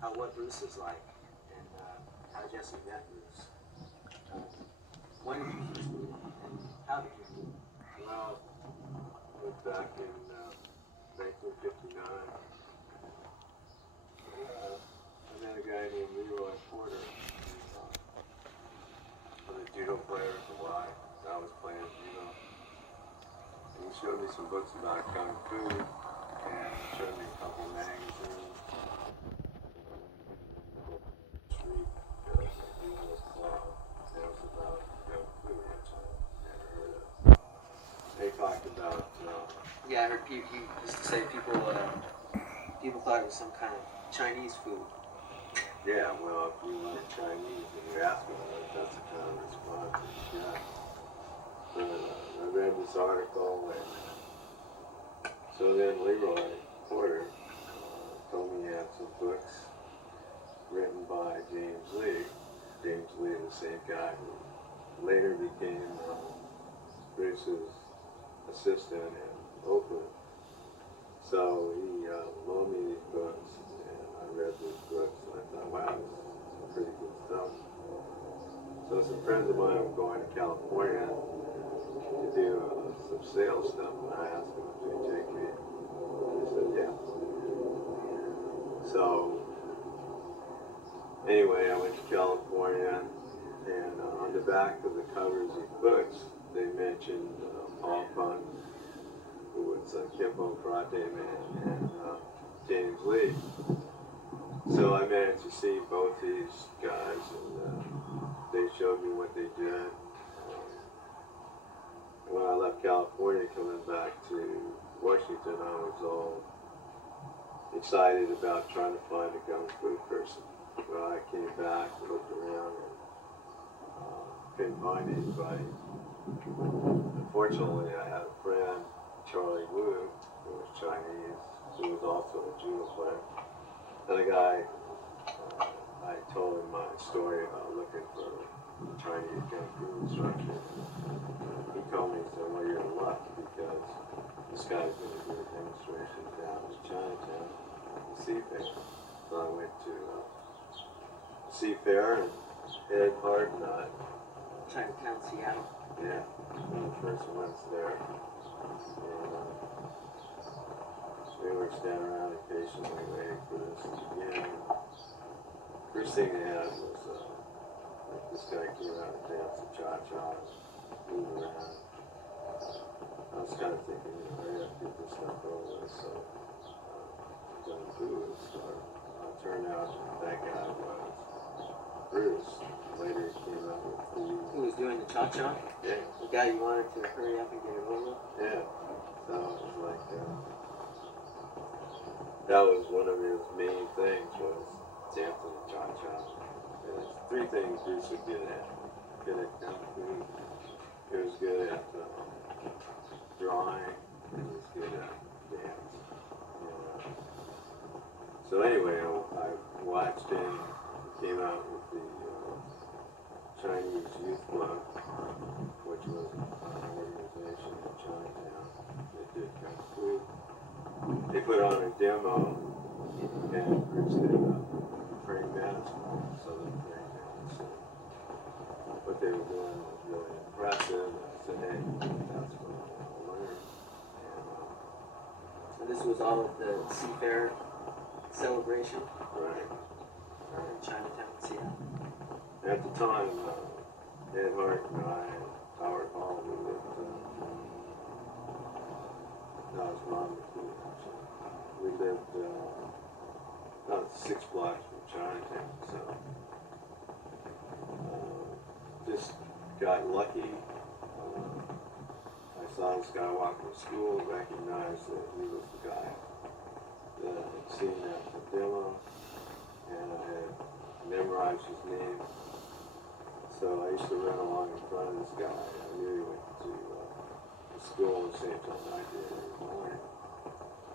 what Bruce is like and how Jesse met Bruce. Uh, when did you first meet him and how did you meet him? Well, it was back in 1959. I met a guy named Leroy Porter. He was a judo player in Hawaii. I was playing judo. And he showed me some books about Kung Fu and showed me a couple magazines. Street, judo club. That was about Kung Fu, which I never heard of. They talked about Yeah, I heard you used to say people thought it was some kind of Chinese food. yeah, well, if you learn Chinese and you ask about it, that's the kind of response that you get. But I read this article, and so then Leroy Porter told me he had some books written by James Lee. James Lee, the same guy who later became Bruce's assistant in Oakland. So he loaned me these books, and I read these books, and I thought, wow, this is some pretty good stuff. So some friends of mine were going to California to do some sales stuff, and I asked them if they'd take me. And they said, yeah. So anyway, I went to California, and on the back of the covers of books, they mentioned Paul Fun, who was a Kempo Karate man, and James Lee. So I managed to see both these guys, and they showed me what they did. When I left California, coming back to Washington, I was all excited about trying to find a Kung Fu person. Well, I came back, looked around, and couldn't find anybody. Unfortunately, I had a friend, Charlie Wu, who was Chinese, who was also a judo player. And the guy, I told him my story about looking for Chinese Kung Fu instruction. He told me, he said, well, you're in luck because this guy's going to do a demonstration down in Chinatown, the Seafair. So I went to Seafair, and Ed Hardnut, Chinatown, Seattle. yeah, one of the first ones there. And we were standing around patiently waiting for this to begin. First thing they had was like this guy came out and danced the cha-cha and moved around. I was kind of thinking, hurry up, get this stuff over with, so I'm going to do it. So it turned out that guy was Bruce. Later he came out with Who was doing the cha-cha? yeah. The guy you wanted to hurry up and get it over? Yeah. So it was like, that was one of his main things was dancing the cha-cha. There's three things Bruce was good at. Good at Kung Fu. He was good at drawing. And he was good at dance. And, so anyway, I watched him. He came out with the Chinese Youth Club, which was an organization in Chinatown that did Kung Fu. They put on a demo, and Bruce did a praying mantis form, southern praying mantis. What they were doing was really impressive. And I said, hey, that's what I want to learn. So this was all at the Seafair celebration? Right. In Chinatown, Seattle. At the time, Ed Hart and I and Howard Hall, we lived, that was Ron McKee, actually. We lived about 6 blocks from Chinatown, so just got lucky. I saw this guy walk to school, recognized that he was the guy that I had seen at the demo, and I had memorized his name. So I used to run along in front of this guy. I knew he went to school at the same time I did every morning.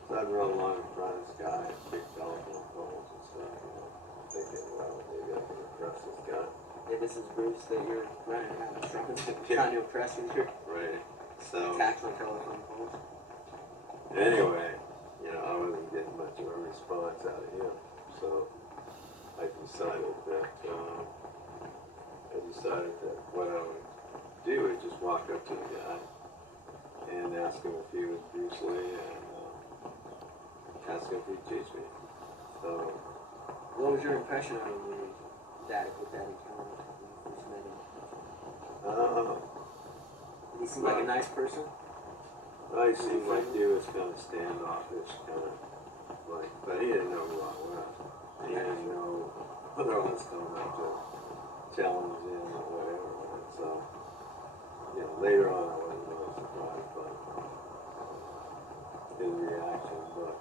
So I'd run along in front of this guy and kick telephone poles and stuff, thinking, well, maybe I can impress this guy. Yeah, this is Bruce that you're running around in front of, trying to impress with your Right. So attacks on telephone poles. anyway, I wasn't getting much of a response out of him. So asked him if he was Bruce Lee and asked him if he'd teach me. So, What was your impression of him when you with that encounter when you first met him? Did he seem like a nice person? I seemed like he was kind of standoffish, kind of like, but he didn't know who I was. He didn't know whether I was coming up to challenge him or whatever. And so, you know, later on I wasn't really surprised by his reaction. But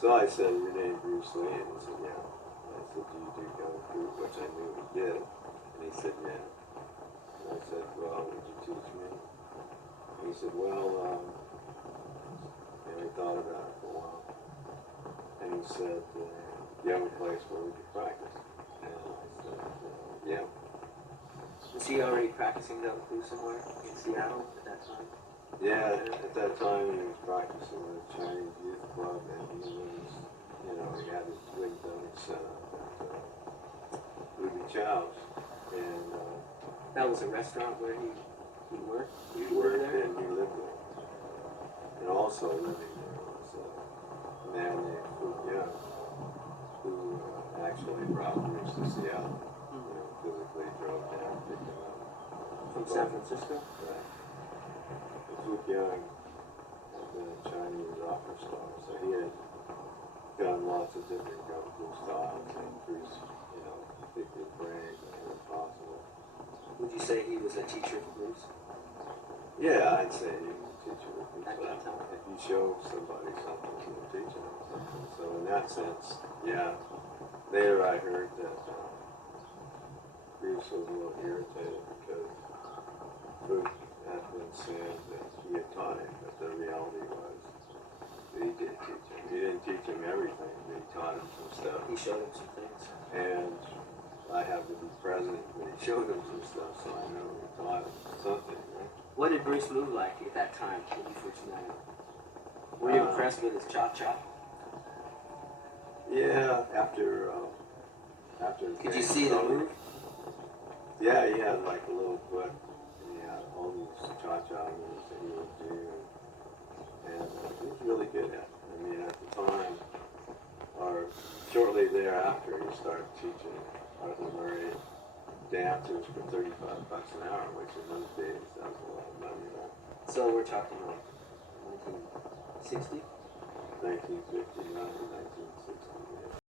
so I said, "Your name Bruce Lee?" And he said, "Yeah." And I said, "Do you do kung fu?" Which I knew he did. And he said, "Yeah." And I said, "Well, would you teach me?" And he said, "Well, and I thought about it for a while. And he said, "Do you have a place where we could practice?" And I said, "Yeah." Was he already practicing kung fu somewhere in Seattle at that time? Yeah, at that time he was practicing with a Chinese youth club, and he was, you know, he had his wing done set up at Ruby Chow's. And That was a restaurant where he worked? he lived worked there? and he lived there. And also living there was a man named Fu Young, who actually brought Bruce to Seattle. You know, physically drove down, picked him up. From San Francisco? Right. And Fu Young had been a Chinese opera star, so he had done lots of different kung fu styles, and Bruce, you know, picked his brain whenever possible. Would you say he was a teacher for Bruce? Yeah, I'd say he was a teacher with me. At that time. If you show somebody something, you're teaching them something. So in that sense, yeah. Later I heard that Bruce was a little irritated because Luke had been saying that he had taught him, but the reality was that he did teach him. He didn't teach him everything, but he taught him some stuff. He showed him some things. And I happened to be present when he showed him some stuff, so I know he taught him something, right? What did Bruce move like at that time when you first met him? Were you impressed with his cha-cha? Yeah, after Could you see the move? Yeah, he had like a little foot, and he had all these cha-cha moves that he would do, and he was really good at it. I mean, at the time, or shortly thereafter, he started teaching Arthur Murray dancers for $35 an hour, which in those days, that was a lot of money, right? So we're talking like 1960? 1959, 1960.